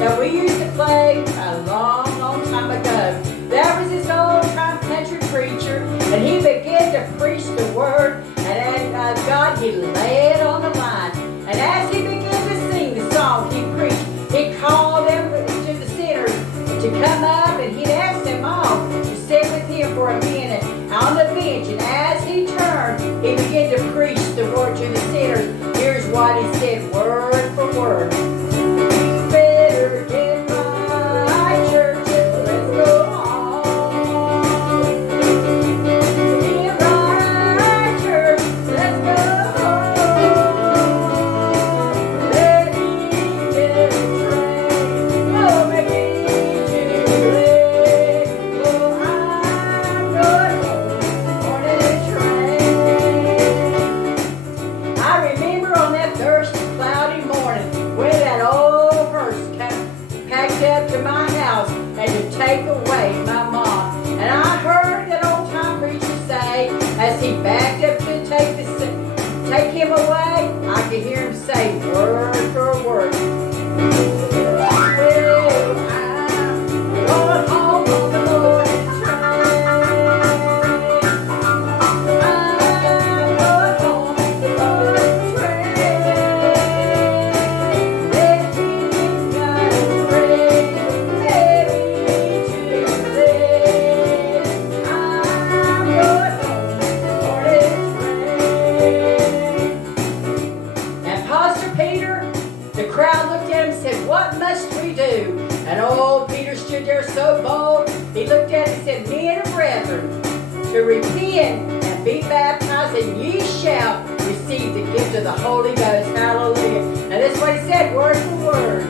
that we used to play a long, long time ago. There was this old time country preacher, and he began to preach the word, and as God, he lay it on the line. And as he began to sing the song he preached, he called them to the sinners to come up, and he'd ask them all to sit with him for a minute on the bench. And as he turned, he began to preach the word to the sinners. Here's what he said, word for word. You better get my church and let's go on. Get my church, let's go on. Let me get a train. Oh, maybe too late. Oh, I'm going home on a train. I remember on that thirsty, cloudy morning when that old hearse came packed up to my house and to take away my mom. And I heard that old time preacher say, as he backed up to take him away, I could hear him say word for word. Well, I'm going home on the morning train. I'm going home on the morning train. Let me get a train, maybe too late. I'm going home on the morning train. And Pastor Peter, the crowd looked at him and said, what must we do? And old Peter stood there so bold, he looked at him and said, men and brethren, to repent and be baptized, and ye shall receive the gift of the Holy Ghost. Hallelujah. And that's what he said, word for word.